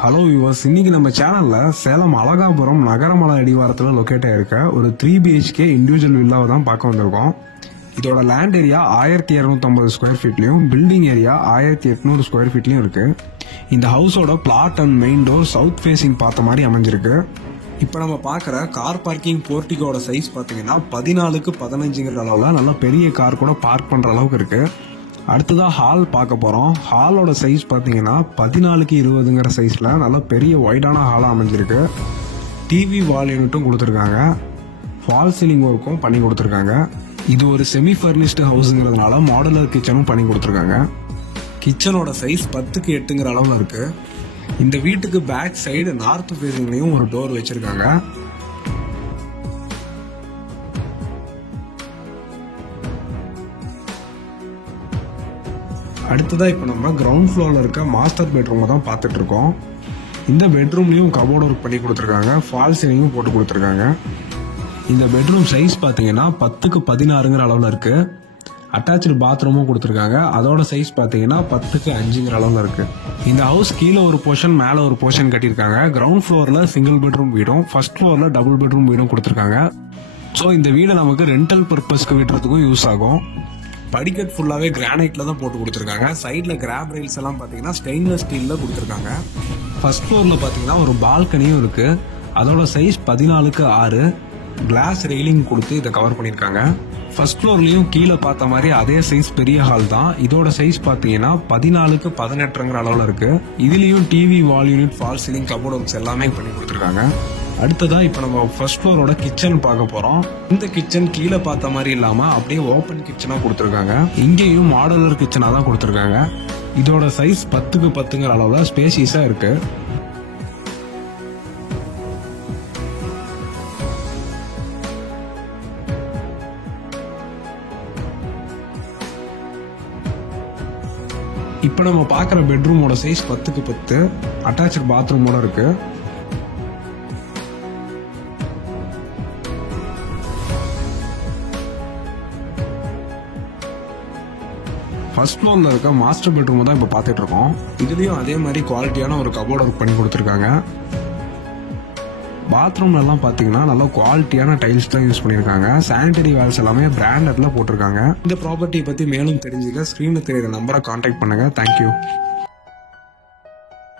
Hello viewers, இன்னைக்கு நம்ம சேனல்ல சேலம் அழகாபுரம் நகரமலை அடிவாரத்தில் லொக்கேட் ஆயிருக்க ஒரு 3BHK இண்டிவிஜுவல் வில்லாவை தான் பார்க்க வந்திருக்கோம். இதோட லேண்ட் ஏரியா 1250 ஸ்கொயர் ஃபீட்லையும் பில்டிங் ஏரியா 1800 ஸ்கொயர் ஃபீட்லையும் இருக்கு. இந்த ஹவுஸோட plot and main door south facing பார்த்த மாதிரி அமைஞ்சிருக்கு. இப்போ நம்ம பார்க்குற கார் பார்க்கிங் போர்ட்டிகோட சைஸ் பார்த்தீங்கன்னா 14க்கு 15ங்கிற அளவில் நல்லா பெரிய கார் கூட பார்க் பண்ணுற அளவுக்கு இருக்கு. அடுத்ததாக ஹால் பார்க்க போகிறோம். ஹாலோட சைஸ் பார்த்தீங்கன்னா 14க்கு 20ங்கிற சைஸில் நல்லா பெரிய ஒய்டான ஹாலாக அமைஞ்சிருக்கு. டிவி வால் யூனிட்டும் கொடுத்துருக்காங்க. ஃபால் சீலிங் ஒர்க்கும் பண்ணி கொடுத்துருக்காங்க. இது ஒரு செமி ஃபர்னிஷ்டு ஹவுஸுங்கிறதுனால மாடுலர் கிச்சனும் பண்ணி கொடுத்துருக்காங்க. கிச்சனோட சைஸ் 10க்கு 8ங்கிற அளவில் இருக்கு. இந்த வீட்டுக்கு பேக் சைடு நார்த் ஃபேசிங்லையும் ஒரு டோர் வச்சிருக்காங்க. அடுத்ததாக இப்போ நம்ம கிரவுண்ட் ஃப்ளோரில் இருக்க மாஸ்டர் பெட்ரூமை தான் பார்த்துட்டு இருக்கோம். இந்த பெட்ரூம்லையும் கபோர்டு ஒர்க் பண்ணி கொடுத்துருக்காங்க. ஃபால் சீலிங்கும் போட்டு கொடுத்துருக்காங்க. இந்த பெட்ரூம் சைஸ் பார்த்தீங்கன்னா 10க்கு 16ங்கிற அளவில் இருக்கு. அட்டாச்சு பாத்ரூமும் கொடுத்துருக்காங்க. அதோட சைஸ் பார்த்தீங்கன்னா 10க்கு 5ங்கிற அளவில் இருக்கு. இந்த ஹவுஸ் கீழே ஒரு போர்ஷன் மேலே ஒரு போர்ஷன் கட்டியிருக்காங்க. கிரவுண்ட் ஃப்ளோரில் சிங்கிள் பெட்ரூம் வீடும் ஃபர்ஸ்ட் ஃப்ளோரில் டபுள் பெட்ரூம் வீடும் கொடுத்துருக்காங்க. ஸோ இந்த வீடை நமக்கு ரெண்டல் பர்பஸ்க்கு விடுறதுக்கும் யூஸ் ஆகும். படிக்கட் ஃபுல்லாகவே கிரானைட்ல தான் போட்டு கொடுத்துருக்காங்க. சைடில் கிராப் ரெயில்ஸ் எல்லாம் பார்த்தீங்கன்னா ஸ்டெயின்லெஸ் ஸ்டீலில் கொடுத்துருக்காங்க. ஃபர்ஸ்ட் ஃப்ளோரில் பார்த்தீங்கன்னா ஒரு பால்கனியும் இருக்கு. அதோட சைஸ் 14க்கு 6. கிளாஸ் ரெயிலிங் கொடுத்து இதை கவர் பண்ணியிருக்காங்க. ஃபர்ஸ்ட் ஃப்ளோர்லையும் கீழே பார்த்த மாதிரி அதே சைஸ் பெரிய ஹால் தான். இதோட சைஸ் பார்த்தீங்கன்னா 14க்கு 18ங்கிற அளவில் இருக்கு. இதுலேயும் டிவி வால் unit fall ceiling cupboard works எல்லாமே பண்ணி கொடுத்துருக்காங்க. அடுத்ததா இப்போ நம்ம ஃபர்ஸ்ட் ஃப்ளோரோட கிச்சன் பார்க்க போறோம். இந்த கிச்சன் கீழே பார்த்த மாதிரி இல்லாம அப்படியே ஓப்பன் கிச்சனா கொடுத்துருக்காங்க. இங்கேயும் மாடுலர் கிச்சனா தான் கொடுத்துருக்காங்க. இதோட சைஸ் 10க்கு 10ங்கிற அளவுல ஸ்பேசியஸா இருக்கு. இப்போ நம்ம பார்க்குற பெட்ரூமோட சைஸ் 10க்கு 10. அட்டாச்சு பாத்ரூமோட இருக்கு. ஃபர்ஸ்ட் ஃப்ளோரில் இருக்க மாஸ்டர் பெட்ரூம் தான் இப்போ பார்த்துட்டு இருக்கோம். இதுலேயும் அதே மாதிரி குவாலிட்டியான ஒரு கபோர்ட் ஒர்க் பண்ணி கொடுத்துருக்காங்க. பாத்ரூம்ல எல்லாம் பார்த்தீங்கன்னா நல்லா குவாலிட்டியான டைல்ஸ் தான் யூஸ் பண்ணியிருக்காங்க. சானிட்டரி வேல்ஸ் எல்லாமே பிராண்டட்ல போட்டிருக்காங்க. இந்த ப்ராப்பர்ட்டியை பற்றி மேலும் தெரிஞ்சுக்க ஸ்க்ரீனில் தெரியுற நம்பரை கான்டாக்ட் பண்ணுங்க. தேங்க்யூ.